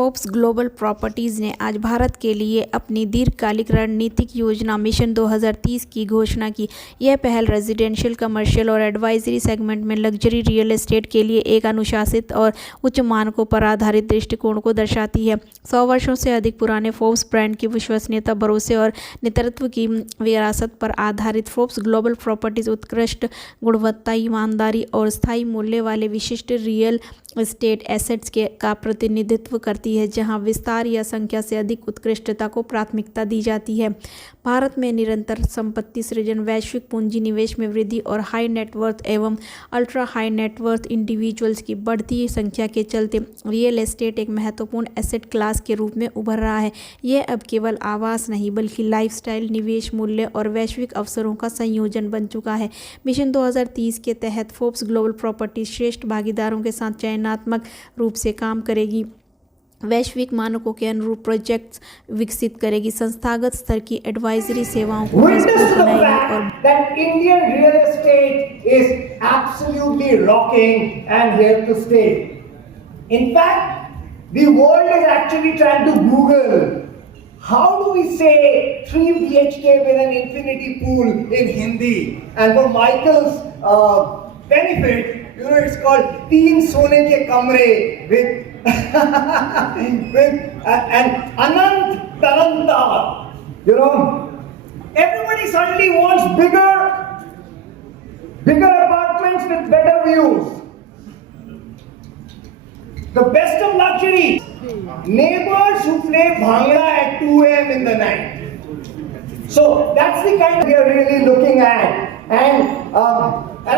Forbes global properties ने आज भारत के लिए अपनी दीर्घकालिक रणनीतिक योजना मिशन 2030 की घोषणा की। यह पहल रेजिडेंशियल, कमर्शियल और एडवाइजरी सेगमेंट में लग्जरी रियल एस्टेट के लिए एक अनुशासित और उच्च मानकों पर आधारित दृष्टिकोण को दर्शाती है। 100 वर्षों से अधिक पुराने फोर्ब्स ब्रांड की विश्वसनीयता, भरोसे और नेतृत्व की विरासत पर आधारित फोर्ब्स ग्लोबल प्रॉपर्टीज़ उत्कृष्ट गुणवत्ता, ईमानदारी और स्थायी मूल्य वाले विशिष्ट रियल एस्टेट एसेट्स का प्रतिनिधित्व करती है, जहां विस्तार या संख्या से अधिक उत्कृष्टता को प्राथमिकता दी जाती है। भारत में निरंतर संपत्ति सृजन, वैश्विक पूंजी निवेश में वृद्धि और हाई नेटवर्थ एवं अल्ट्रा हाई नेटवर्थ इंडिविजुअल्स की बढ़ती संख्या के चलते रियल एस्टेट एक महत्वपूर्ण एसेट क्लास के रूप में उभर रहा है। यह अब केवल आवास नहीं बल्कि लाइफस्टाइल, निवेश मूल्य और वैश्विक अवसरों का संयोजन बन चुका है। मिशन 2030 के तहत फोर्ब्स ग्लोबल प्रॉपर्टी श्रेष्ठ भागीदारों के साथ चयनात्मक रूप से काम करेगी, वैश्विक मानकों के अनुरूप प्रोजेक्ट्स विकसित करेगी, संस्थागत स्तर की एडवाइजरी सेवाओं को मजबूत बनाएगी और that Indian real estate is absolutely rocking and here to stay. In fact, the world is actually trying to Google how do we say 3 BHK with an infinity pool in Hindi, and for Michael's benefit, you know, it's called Teen Sone Ke Kamre with an Anant Tarantar. You know, everybody suddenly wants bigger apartments with better views. The best of luxury. Neighbors who play bhangra at 2 a.m. in the night. So that's the kind we are really looking at. And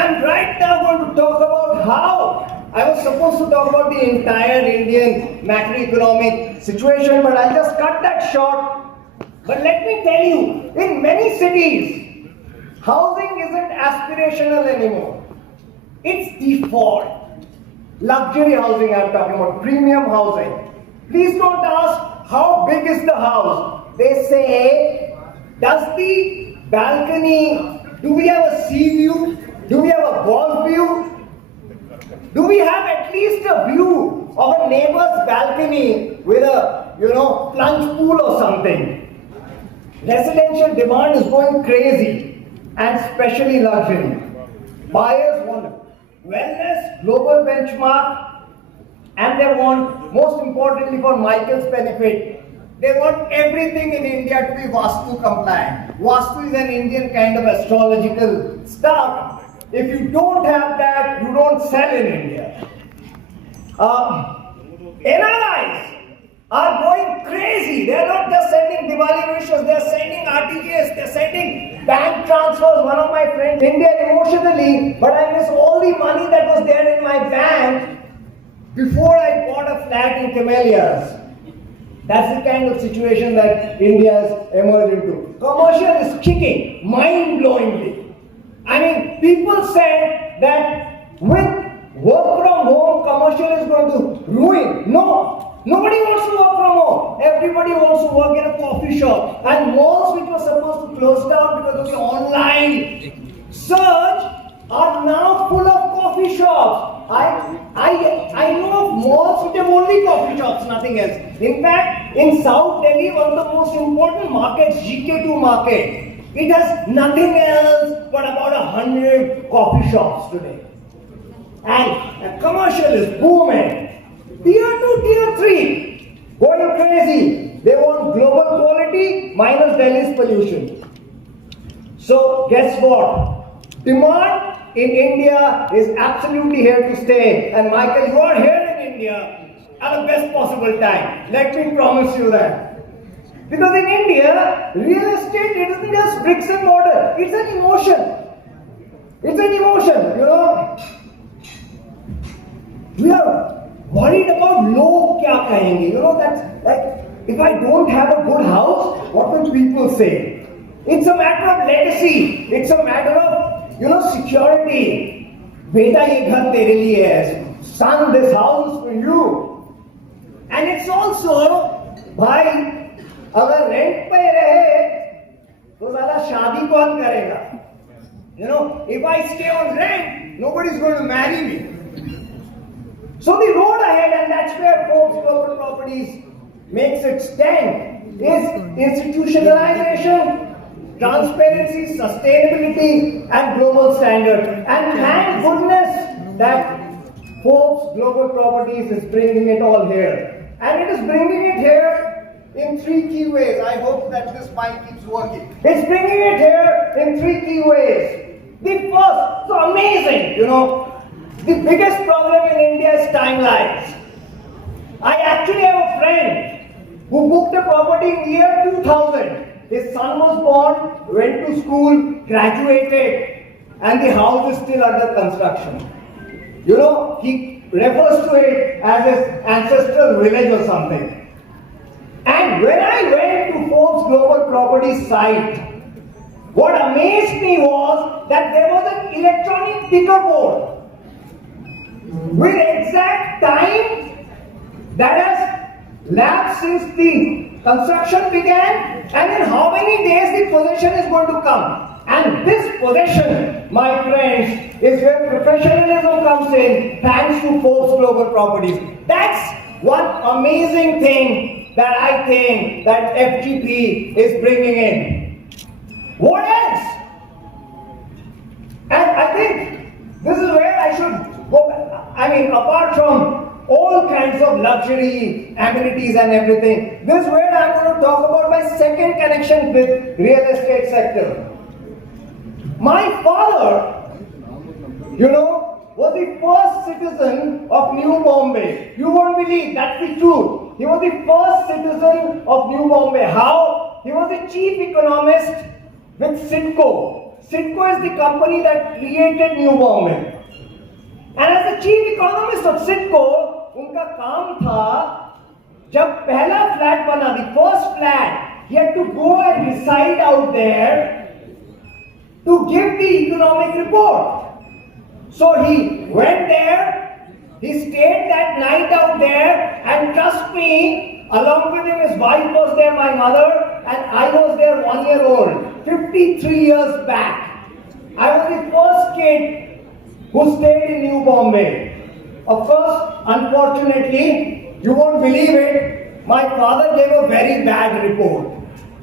I'm right now going to talk about how I was supposed to talk about the entire Indian macroeconomic situation, but I'll just cut that short. But let me tell you, in many cities, housing isn't aspirational anymore. It's default. Luxury housing I'm talking about, premium housing. Please don't ask how big is the house. They say, does the balcony, do we have a sea view? Do we have a golf view? Do we have at least a view of a neighbor's balcony with a, plunge pool or something? Residential demand is going crazy, and especially luxury. Buyers want wellness, global benchmark, and they want, most importantly for Michael's benefit, they want everything in India to be Vastu compliant. Vastu is an Indian kind of astrological stuff. If you don't have that, you don't sell in India. NRIs are going crazy. They're not just sending Diwali wishes, they're sending RTGS, they're sending bank transfers. One of my friends, India emotionally, but I miss all the money that was there in my bank before I bought a flat in Camellias. That's the kind of situation that India has emerged into. Commercial is kicking, mind-blowingly. I mean, people said that with work from home, commercial is going to ruin. No, nobody wants to work from home. Everybody wants to work in a coffee shop. And malls which were supposed to close down because of the online surge are now full of coffee shops. I know of malls which have only coffee shops, nothing else. In fact, in South Delhi, one of the most important markets, GK2 market, it has nothing else but about 100 coffee shops today. And commercial is booming. Tier 2, Tier 3, going crazy. They want global quality minus Delhi's pollution. So guess what? Demand in India is absolutely here to stay. And Michael, you are here in India at the best possible time. Let me promise you that. Because in India, real estate, it isn't just bricks and mortar. It's an emotion. It's an emotion, We are worried about log kya kahenge. That's like, if I don't have a good house, what will people say? It's a matter of legacy. It's a matter of, security. Beta ye ghar tere liye hai. Son, this house is for you. And it's also, bhai, अगर rent पे रहे तो साला शादी कौन करेगा? If I stay on rent, nobody's going to marry me. So the road ahead, and that's where Forbes Global Properties makes its stand, is institutionalization, transparency, sustainability, and global standard. And thank goodness that Forbes Global Properties is bringing it all here. And it is bringing it here in three key ways. I hope that this mic keeps working. It's bringing it here in three key ways. The first, so amazing, the biggest problem in India is timelines. I actually have a friend who booked a property in the year 2000. His son was born, went to school, graduated, and the house is still under construction. He refers to it as his ancestral village or something. And when I went to Forbes Global Properties site, what amazed me was that there was an electronic ticker board with exact time that has lapsed since the construction began and in how many days the possession is going to come. And this possession, my friends, is where professionalism comes in, thanks to Forbes Global Properties. That's one amazing thing that I think that FGP is bringing in. What else? And I think this is where I should go back. Apart from all kinds of luxury, amenities and everything, this is where I'm going to talk about my second connection with real estate sector. My father, was the first citizen of New Bombay. You won't believe, that's the truth. He was the first citizen of New Bombay. How? He was the chief economist with Citco. Citco is the company that created New Bombay. And as the chief economist of Citco, उनका काम था, जब पहला flat बना, the first flat, he had to go and reside out there to give the economic report. So he went there, he stayed that night out there, and trust me, along with him, his wife was there, my mother, and I was there 1 year old, 53 years back. I was the first kid who stayed in New Bombay. Of course, unfortunately, you won't believe it, my father gave a very bad report.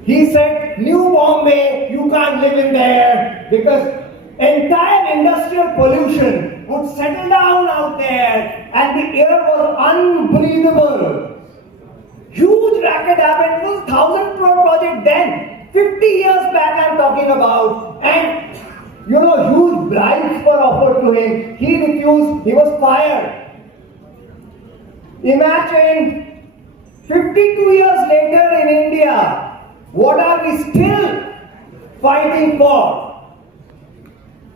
He said, New Bombay, you can't live in there because entire industrial pollution would settle down out there and the air was unbreathable. Huge racket happened. It was 1,000 crore project then. 50 years back I'm talking about. And huge bribes were offered to him. He refused. He was fired. Imagine 52 years later in India, what are we still fighting for?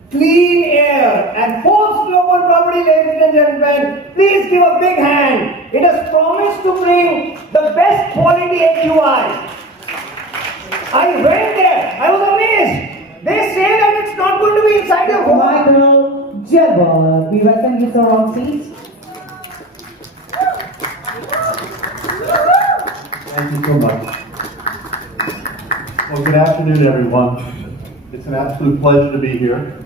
Clean air. And Forbes Global Property, ladies and gentlemen, please give a big hand. It has promised to bring the best quality AQI. I went there. I was amazed. They say that it's not going to be inside your home. Michael Jebber, we welcome you, sir, on seats. Thank you so much. Well, good afternoon, everyone. It's an absolute pleasure to be here.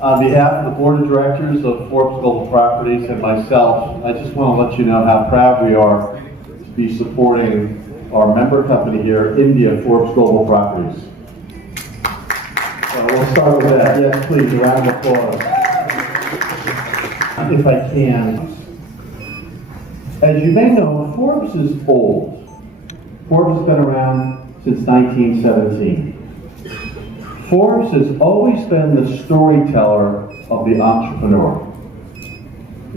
On behalf of the Board of Directors of Forbes Global Properties and myself, I just want to let you know how proud we are to be supporting our member company here, India Forbes Global Properties. So we'll start with that. Yes, please, a round of applause. If I can. As you may know, Forbes is old. Forbes has been around since 1917. Forbes has always been the storyteller of the entrepreneur.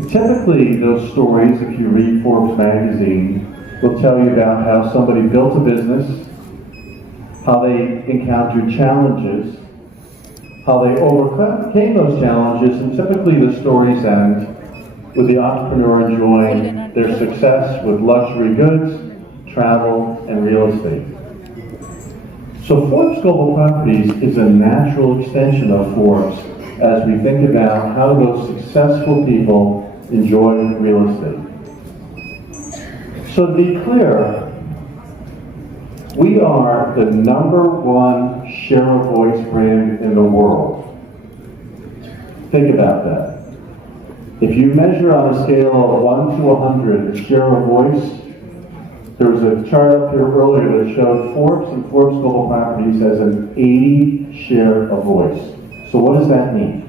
Typically, those stories, if you read Forbes magazine, will tell you about how somebody built a business, how they encountered challenges, how they overcame those challenges, and typically the stories end with the entrepreneur enjoying their success with luxury goods, travel, and real estate. So Forbes Global Properties is a natural extension of Forbes as we think about how those successful people enjoy real estate. So to be clear, we are the #1 share of voice brand in the world. Think about that. If you measure on a scale of 1 to 100 the share of voice, there was a chart up here earlier that showed Forbes and Forbes Global Properties has an 80 share of voice. So what does that mean?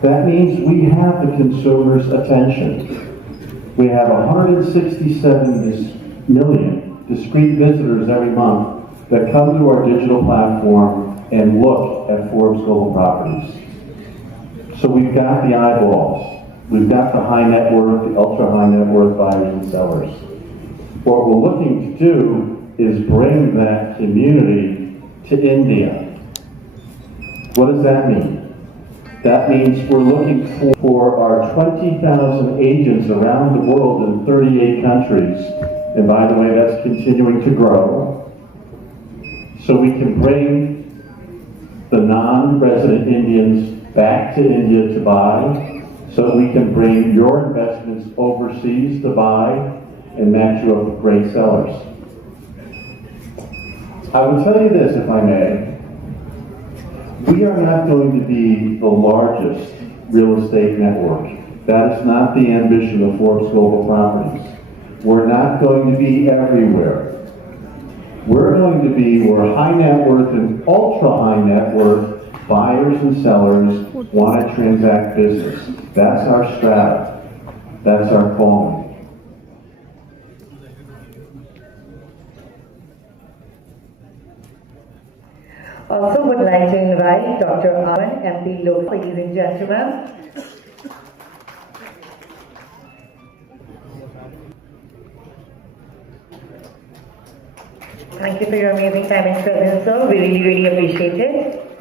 That means we have the consumer's attention. We have 167 million discrete visitors every month that come to our digital platform and look at Forbes Global Properties. So we've got the eyeballs. We've got the high net worth, the ultra high net worth buyers and sellers. What we're looking to do is bring that community to India. What does that mean? That means we're looking for our 20,000 agents around the world in 38 countries. And by the way, that's continuing to grow. So we can bring the non-resident Indians back to India to buy, so that we can bring your investments overseas to buy and match you up with great sellers. I will tell you this, if I may. We are not going to be the largest real estate network. That is not the ambition of Forbes Global Properties. We're not going to be everywhere. We're going to be where high net worth and ultra high net worth buyers and sellers want to transact business. That's our strata. That's our calling. Also would like to invite Dr. Aman, MP Lok, ladies and gentlemen. Thank you for your amazing time and presence, sir. We really appreciate it.